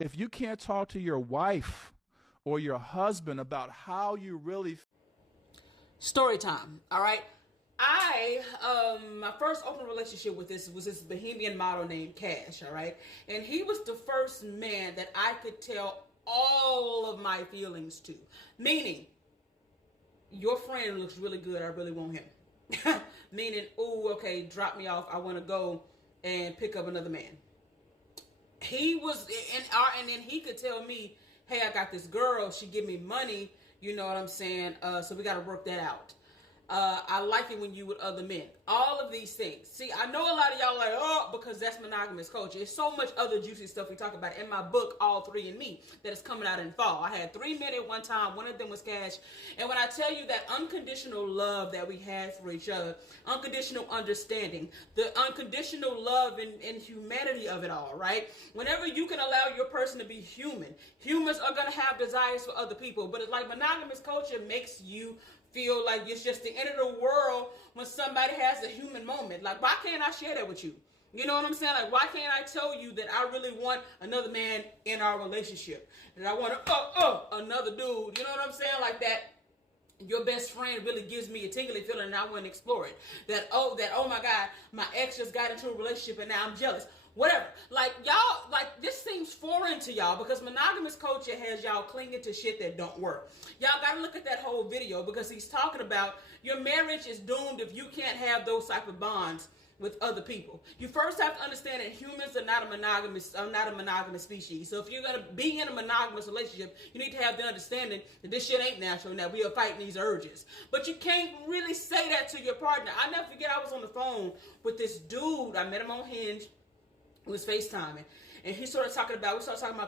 If you can't talk to your wife or your husband about how you really Story time. All right. My first open relationship with this was this Bohemian model named Cash. All right. And he was the first man that I could tell all of my feelings to. Meaning, your friend looks really good. I really want him. Meaning, oh, okay, drop me off. I want to go and pick up another man. He was and then he could tell me, hey, I got this girl. She give me money. You know what I'm saying? So we got to work that out. I like it when you with other men. All of these things. See, I know a lot of y'all like, oh, because that's monogamous culture. There's so much other juicy stuff we talk about in my book, All Three in Me, that is coming out in fall. I had 3 men at one time. One of them was Cash. And when I tell you that unconditional love that we had for each other, unconditional understanding, the unconditional love and humanity of it all, right? Whenever you can allow your person to be human, humans are going to have desires for other people. But it's like monogamous culture makes you feel like it's just the end of the world when somebody has a human moment. Like, why can't I share that with you? You know what I'm saying? Like, why can't I tell you that I really want another man in our relationship? And I want another dude. You know what I'm saying? Like that. Your best friend really gives me a tingly feeling and I want to explore it. Oh my God, my ex just got into a relationship and now I'm jealous. Whatever. Like, y'all, like, this seems foreign to y'all because monogamous culture has y'all clinging to shit that don't work. Y'all got to look at that whole video because he's talking about your marriage is doomed if you can't have those type of bonds with other people. You first have to understand that humans are not a monogamous species. So if you're going to be in a monogamous relationship, you need to have the understanding that this shit ain't natural now. We are fighting these urges. But you can't really say that to your partner. I never forget I was on the phone with this dude. I met him on Hinge. He was FaceTiming. And we started talking about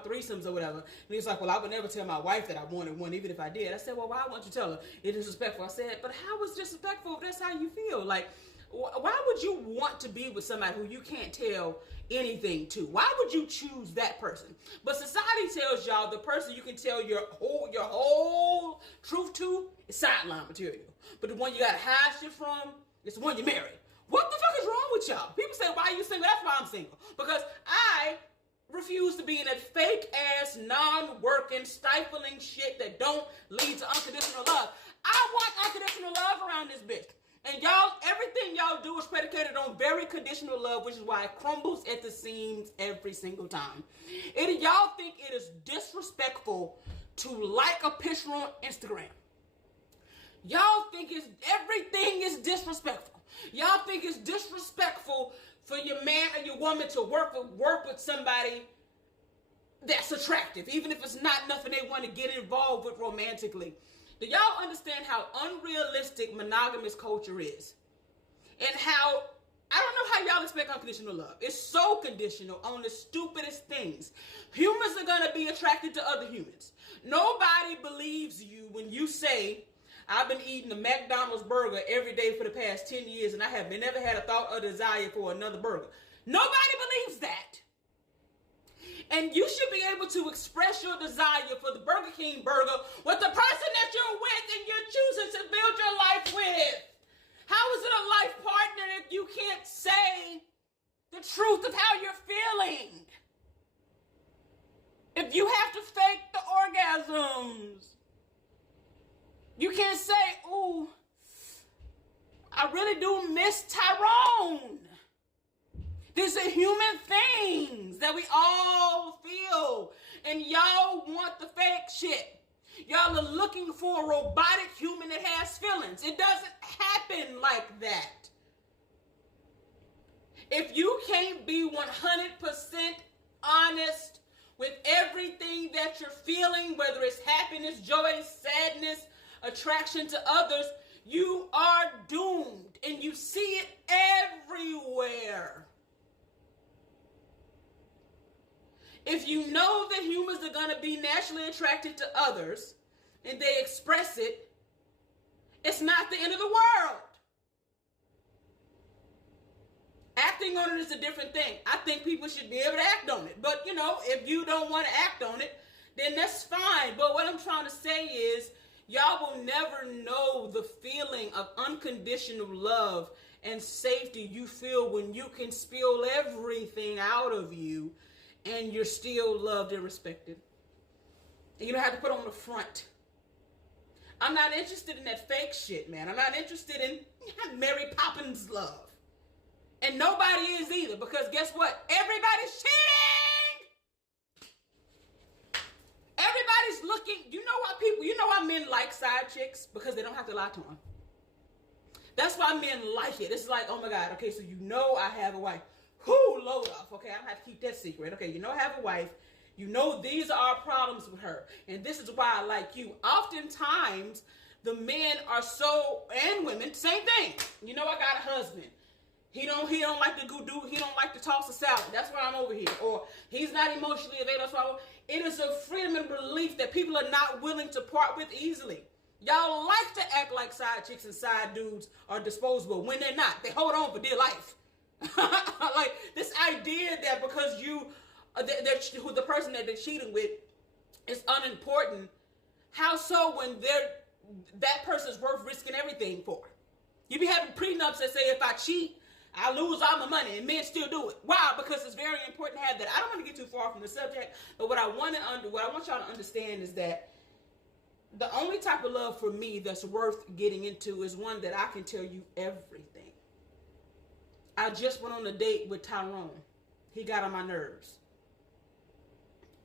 threesomes or whatever. And he was like, well, I would never tell my wife that I wanted one, even if I did. I said, well, why won't you tell her? It's disrespectul. I said, but how is disrespectful if that's how you feel? Like, why would you want to be with somebody who you can't tell anything to? Why would you choose that person? But society tells y'all the person you can tell your whole truth to is sideline material. But the one you gotta hide shit from is the one you marry. What the fuck is wrong with y'all? People say, why are you single? That's why I'm single. Because I refuse to be in that fake ass, non-working, stifling shit that don't lead to unconditional love. I want unconditional love around this bitch. And y'all, everything y'all do is predicated on very conditional love, which is why it crumbles at the seams every single time. Y'all think it is disrespectful to like a picture on Instagram. Y'all think everything is disrespectful. Y'all think it's disrespectful for your man or your woman to work with somebody that's attractive, even if it's not nothing they want to get involved with romantically. Do y'all understand how unrealistic monogamous culture is? And how, I don't know how y'all expect unconditional love. It's so conditional on the stupidest things. Humans are going to be attracted to other humans. Nobody believes you when you say, I've been eating a McDonald's burger every day for the past 10 years and I have never had a thought or desire for another burger. Nobody believes that. And you should be able to express your desire for the Burger King burger with the person that you're with and you're choosing to build your life with. How is it a life partner if you can't say the truth of how you're feeling? If you have to fake the orgasms. You can't say, ooh, I really do miss Tyrone. These are human things that we all feel. And y'all want the fake shit. Y'all are looking for a robotic human that has feelings. It doesn't happen like that. If you can't be 100% honest with everything that you're feeling, whether it's happiness, joy, sadness, attraction to others, you are doomed. And you see it everywhere. If you know that humans are going to be naturally attracted to others and they express it, it's not the end of the world. Acting on it is a different thing. I think people should be able to act on it. But, you know, if you don't want to act on it, then that's fine. But what I'm trying to say is, y'all will never know the feeling of unconditional love and safety you feel when you can spill everything out of you and you're still loved and respected. And you don't have to put on the front. I'm not interested in that fake shit, man. I'm not interested in Mary Poppins love. And nobody is either, because guess what? Everybody's cheating! Everybody's looking. You know why men like side chicks? Because they don't have to lie to them. That's why men like it. It's like, oh my God, okay, so you know I have a wife. Whoo, load off. Okay, I don't have to keep that secret. Okay, you know I have a wife. You know these are our problems with her. And this is why I like you. Oftentimes, the men are so, and women, same thing. You know I got a husband. He don't like to he don't like to toss a salad. That's why I'm over here. Or he's not emotionally available. That's why it is a freedom and relief that people are not willing to part with easily. Y'all like to act like side chicks and side dudes are disposable when they're not. They hold on for dear life. Like this idea that because the person that they're cheating with is unimportant. How so when that person's worth risking everything for? You be having prenups that say if I cheat, I lose all my money, and men still do it. Why? Because it's very important to have that. I don't want to get too far from the subject, but what I want y'all to understand is that the only type of love for me that's worth getting into is one that I can tell you everything. I just went on a date with Tyrone. He got on my nerves.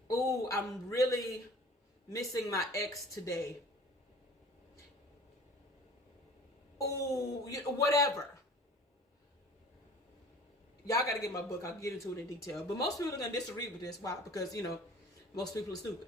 Ooh, I'm really missing my ex today. Ooh, whatever. Y'all got to get my book. I'll get into it in detail. But most people are going to disagree with this. Why? Because, most people are stupid.